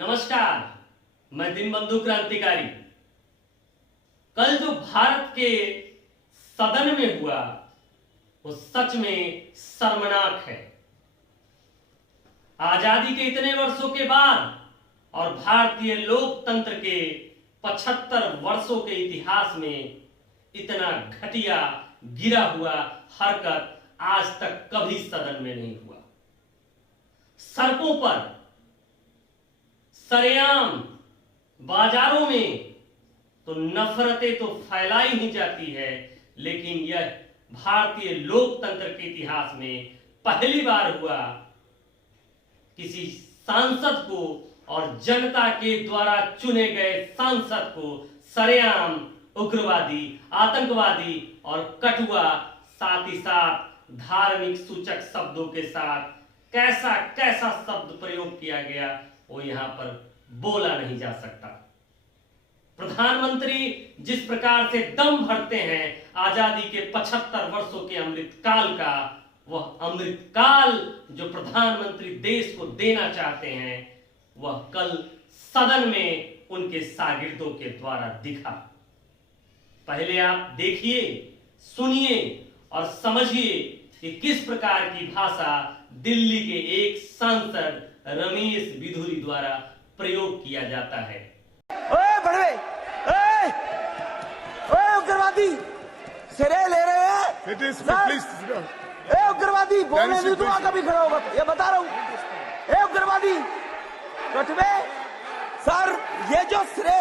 नमस्कार, मैं दीनबंधु क्रांतिकारी। कल जो भारत के सदन में हुआ वो सच में शर्मनाक है। आजादी के इतने वर्षों के बाद और भारतीय लोकतंत्र के 75 वर्षों के इतिहास में इतना घटिया गिरा हुआ हरकत आज तक कभी सदन में नहीं हुआ। सड़कों पर, सरेआम, बाजारों में तो नफरतें तो फैलाई ही जाती है, लेकिन यह भारतीय लोकतंत्र के इतिहास में पहली बार हुआ किसी सांसद को और जनता के द्वारा चुने गए सांसद को सरेआम उग्रवादी, आतंकवादी और कटुआ, साथ ही साथ धार्मिक सूचक शब्दों के साथ कैसा कैसा शब्द प्रयोग किया गया वो यहां पर बोला नहीं जा सकता। प्रधानमंत्री जिस प्रकार से दम भरते हैं आजादी के 75 वर्षों के अमृत काल का, वह अमृत काल जो प्रधानमंत्री देश को देना चाहते हैं वह कल सदन में उनके शागिर्दों के द्वारा दिखा। पहले आप देखिए, सुनिए और समझिए कि किस प्रकार की भाषा दिल्ली के एक सांसद रमेश बिधूरी द्वारा प्रयोग किया जाता है। ओए बड़वे, ओए उग्रवादी सिरे ले रहे हैं। ए उग्रवादी बोलने नहीं दूंगा कभी खड़ा होगा, ये बता रहा हूँ। ए उग्रवादी कटवे सर, ये जो सिरे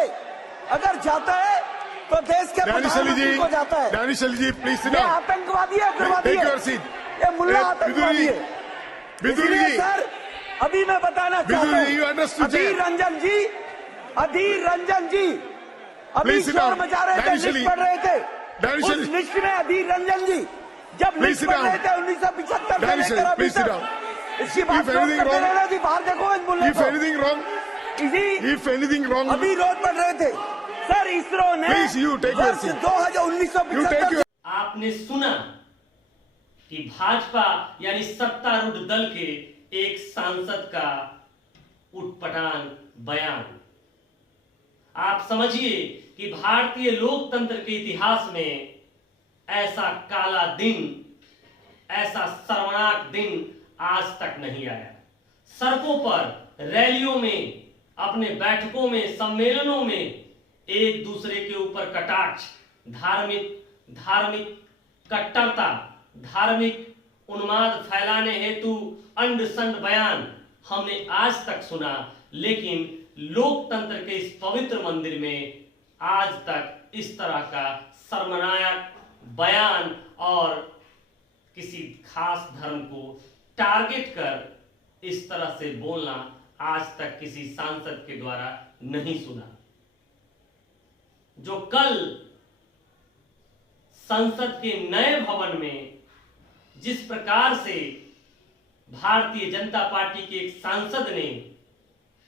अगर जाता है तो देश के प्रधानमंत्री को जाता है। दानिश अली जी प्लीज सिट ये डाउन। आतंकवादी है, उग्रवादी टेक है, योर सीट। ये मुल्ला आतंकवादी है। बिधूरी जी, सर अभी मैं बताना चाहता बिधूरी you हूँ, understood अधीर रंजन जी, अधीर रंजन जी अभी Please sit शोर down. मचा रहे थे, दानिश लिस्ट अली। पढ़ रहे थे। दानिश उस अली। लिस्ट में अधीर रंजन जी जब Please लिस्ट sit पढ़ down. रहे थे 1975 से दानिश लेकर अली, अभी please sit तक down. इसकी बात If नोट anything करते wrong- रहना थी। बाहर देखो इस मुल्ले if को, anything wrong, इसी if anything wrong, अभी रोज पढ़ रहे थे। सर इसरो ने Please, you take your वर्ष seat. 2075 you take your आपने सुना कि भाजपा यानी सत्तारूढ़ दल के एक सांसद का उटपटांग बयान। आप समझिए कि भारतीय लोकतंत्र के इतिहास में ऐसा काला दिन, ऐसा शर्मनाक दिन आज तक नहीं आया। सड़कों पर, रैलियों में, अपने बैठकों में, सम्मेलनों में एक दूसरे के ऊपर कटाक्ष, धार्मिक कट्टरता, धार्मिक उन्माद फैलाने हेतु अंड संड बयान हमने आज तक सुना, लेकिन लोकतंत्र के इस पवित्र मंदिर में आज तक इस तरह का शर्मनाक बयान और किसी खास धर्म को टारगेट कर इस तरह से बोलना आज तक किसी सांसद के द्वारा नहीं सुना। जो कल संसद के नए भवन में जिस प्रकार से भारतीय जनता पार्टी के एक सांसद ने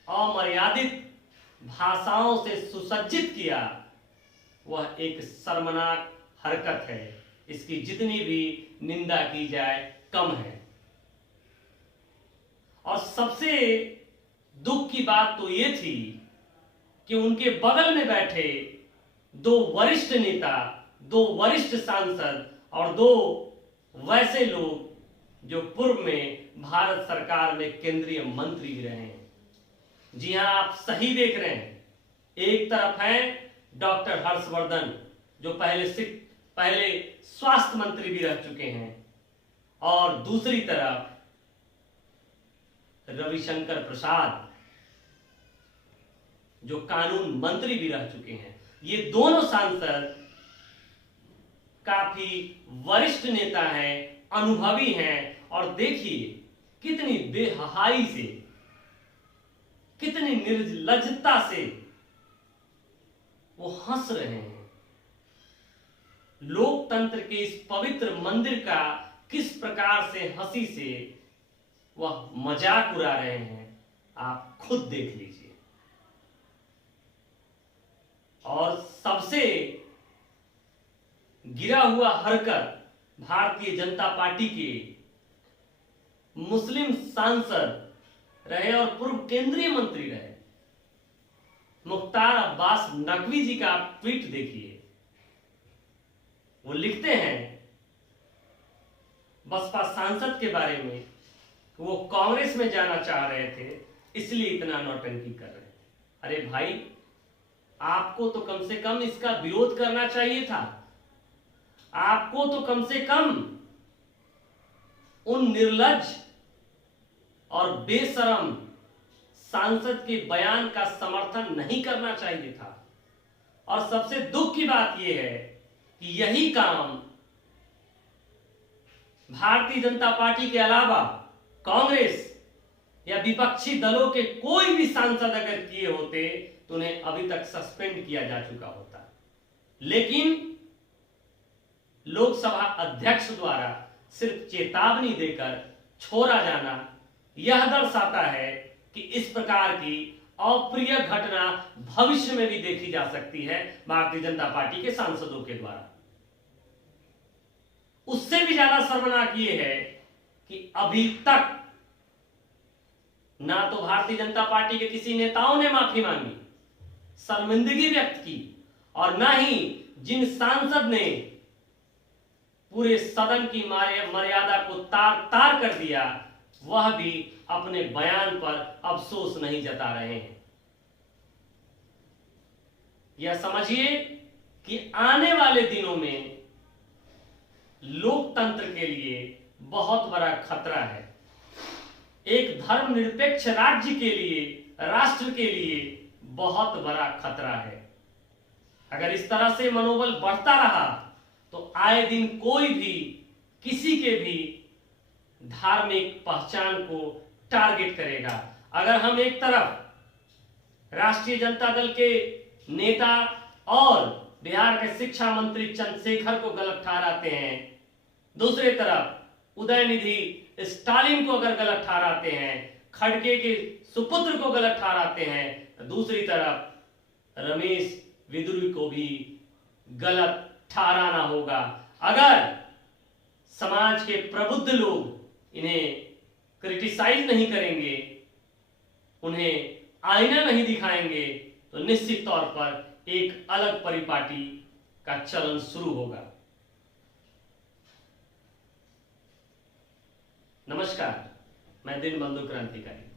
अमर्यादित भाषाओं से सुसज्जित किया, वह एक शर्मनाक हरकत है। इसकी जितनी भी निंदा की जाए कम है। और सबसे दुख की बात तो यह थी कि उनके बगल में बैठे दो वरिष्ठ नेता, दो वरिष्ठ सांसद और दो वैसे लोग जो पूर्व में भारत सरकार में केंद्रीय मंत्री भी रहे हैं। जी हां, आप सही देख रहे हैं। एक तरफ है डॉक्टर हर्षवर्धन जो पहले स्वास्थ्य मंत्री भी रह चुके हैं, और दूसरी तरफ रविशंकर प्रसाद जो कानून मंत्री भी रह चुके हैं। ये दोनों सांसद काफी वरिष्ठ नेता हैं, अनुभवी हैं, और देखिए कितनी बेहयाई से, कितनी निर्लज्जता से वो हंस रहे हैं। लोकतंत्र के इस पवित्र मंदिर का किस प्रकार से हंसी से वह मजाक उड़ा रहे हैं, आप खुद देख लीजिए। और सबसे गिरा हुआ हरकत भारतीय जनता पार्टी के मुस्लिम सांसद रहे और पूर्व केंद्रीय मंत्री रहे मुख्तार अब्बास नकवी जी का आप ट्वीट देखिए। वो लिखते हैं बसपा सांसद के बारे में, वो कांग्रेस में जाना चाह रहे थे इसलिए इतना नौटंकी कर रहे थे। अरे भाई, आपको तो कम से कम इसका विरोध करना चाहिए था। आपको तो कम से कम उन निर्लज्ज और बेशरम सांसद के बयान का समर्थन नहीं करना चाहिए था। और सबसे दुख की बात यह है कि यही काम भारतीय जनता पार्टी के अलावा कांग्रेस या विपक्षी दलों के कोई भी सांसद अगर किए होते तो उन्हें अभी तक सस्पेंड किया जा चुका होता। लेकिन लोकसभा अध्यक्ष द्वारा सिर्फ चेतावनी देकर छोड़ा जाना यह दर्शाता है कि इस प्रकार की अप्रिय घटना भविष्य में भी देखी जा सकती है भारतीय जनता पार्टी के सांसदों के द्वारा। उससे भी ज्यादा शर्मनाक यह है कि अभी तक ना तो भारतीय जनता पार्टी के किसी नेताओं ने माफी मांगी, शर्मिंदगी व्यक्त की, और ना ही जिन सांसद ने पूरे सदन की मर्यादा को तार तार कर दिया वह भी अपने बयान पर अफसोस नहीं जता रहे हैं। यह समझिए कि आने वाले दिनों में लोकतंत्र के लिए बहुत बड़ा खतरा है। एक धर्मनिरपेक्ष राज्य के लिए, राष्ट्र के लिए बहुत बड़ा खतरा है। अगर इस तरह से मनोबल बढ़ता रहा तो आए दिन कोई भी किसी के भी धार्मिक पहचान को टारगेट करेगा। अगर हम एक तरफ राष्ट्रीय जनता दल के नेता और बिहार के शिक्षा मंत्री चंद्रशेखर को गलत ठहराते हैं, दूसरी तरफ उदयनिधि स्टालिन को अगर गलत ठहराते हैं, खड़गे के सुपुत्र को गलत ठहराते हैं, दूसरी तरफ रमेश विदुरी को भी गलत ठहराना होगा। अगर समाज के प्रबुद्ध लोग इन्हें क्रिटिसाइज नहीं करेंगे, उन्हें आईना नहीं दिखाएंगे, तो निश्चित तौर पर एक अलग परिपाटी का चलन शुरू होगा। नमस्कार, मैं दिनबंधु क्रांतिकारी।